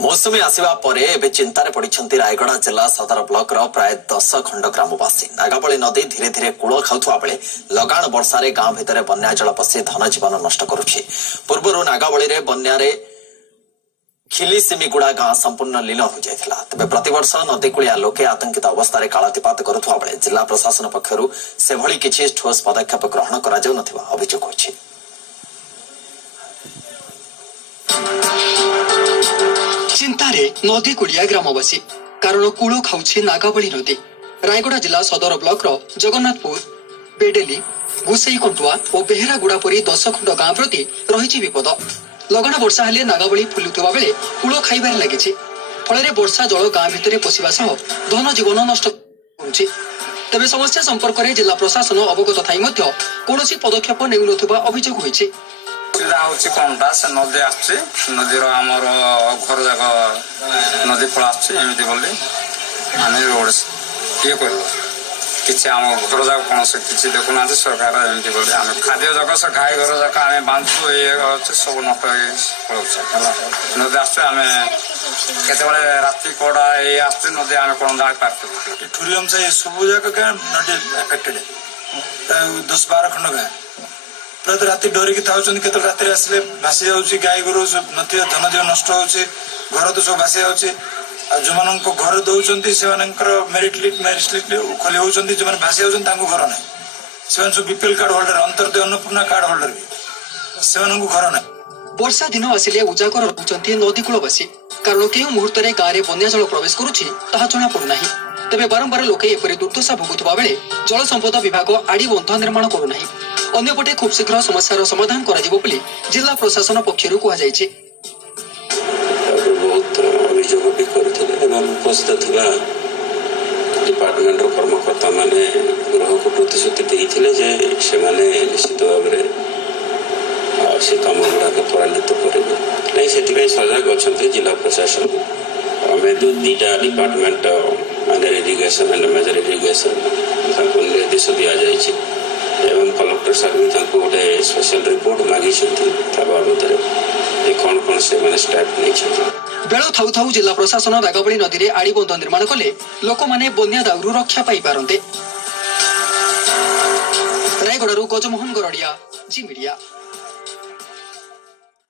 मौसुमी आसवा पर चिंतार पड़ती रायगड़ा जिला सदर ब्लॉक प्राय 10 खंड ग्रामवासी नागावली नदी धीरे धीरे कूल खाऊा बेले लगाण वर्षा गांव भितर बन्या जल पशि धनजीवन नष्ट करुछि। पूर्व नागावली बन्या खिलिसिमिगुड़ा गां संपूर्ण लीन हो जाता। तेज प्रतिवर्ष नदीकूलिया लोके आतंकित अवस्था कालातीपात करुवा बेले जिला प्रशासन पक्षर से किसी ठोस पदक्षेप ग्रहण कर अभियोग होछि। चिंतारे नदी कूलिया ग्रामवासी कारण कूल खाऊछि नागावली नदी। रायगड़ा जिला सदर ब्लॉक जगन्नाथपुर, बेडेली, गुसेई कंटुआ और बेहेरागुड़ा परी 10 खंड गांव प्रति रही विपद। लगाण वर्षा हेले नागावली फुलुवा बेले कूल खाइबार लगी। फल वर्षा जल गांव भितर पशिबा सह धन जीवन नष्ट करुछि। तेबे समस्या संपर्क में जिला प्रशासन अवगत थाई मध्य कौनसी पदक्षेप नेउनथुबा अभियोग होइछि। कौनटा से नदी आसची नदीर आमर घर जाक नदी फल आमती बोली आम रोड किए कर किसी आम घर जाक कौन से किसी देखुना सरकार एमती बोली आम खाद्य जाक से गाई घर जाक आम बांधु ये सब नष्ट पड़ा नदी आम केतबे राति कड़ा ये आस नदी आम कौन जाक पार्टी टूरिज्म से सब जाक नदी एफेक्टेड 10-12 खंड गाँ प्रत राति डरिकी था राति आसले भासी जाऊँगी गाई गोरु नथी धन जीवन नष्ट होची घर तो सब भासी जाऊँगी जो मान घर दौरान से मेरिट लिस्ट खोली होती जो भासी जाऊँ घर ना से सब BPL card holder Antyodaya Annapurna card holder भी से घर ना। वर्षा दिन आसिले उजागर रहउछन्ती नदीकूलवासी कारण केउ मुहूर्त में गाँव में बन्या जल प्रवेश करुछि ताहा जଣା पड़ुना। तेबे बारंबार लोके एपरि दुर्दशा भोगुवा बेले जल संपद विभाग आड़ी बंध निर्माण करूना। अन्यपटे खूब शीघ्र समस्यार समाधान करा जिवो बोली जिला प्रशासन पक्षरु कहा जायछि। बहुत अभियोग भी करथिले एवं उपस्थित थिबा डिपार्टमेंट कर्मकर्ता माने ग्रह को प्रतिश्रुति देइथिले जे से माने निश्चित भाव में से काम गुड़ाक त्वरान्वित करेंगे नहीं से सजग अच्छा जिला प्रशासन आम दुईटा डिपार्टमेंट माने इरिगेशन एंड मेजर इरिगेशन निर्देश दि जाए एवं कलेक्टर साहब भी गोटे स्पेशल रिपोर्ट मागी बाबद कौन कौन से मैंने स्टेप नहीं बेल थाउ थाउ जिला प्रशासन नागावली नदी में आड़ी बंध निर्माण कले लोक माने बन्या दाउरू रक्षा पाई पारंते। रायगड़ारू गजमोहन गरड़िया, जी मीडिया।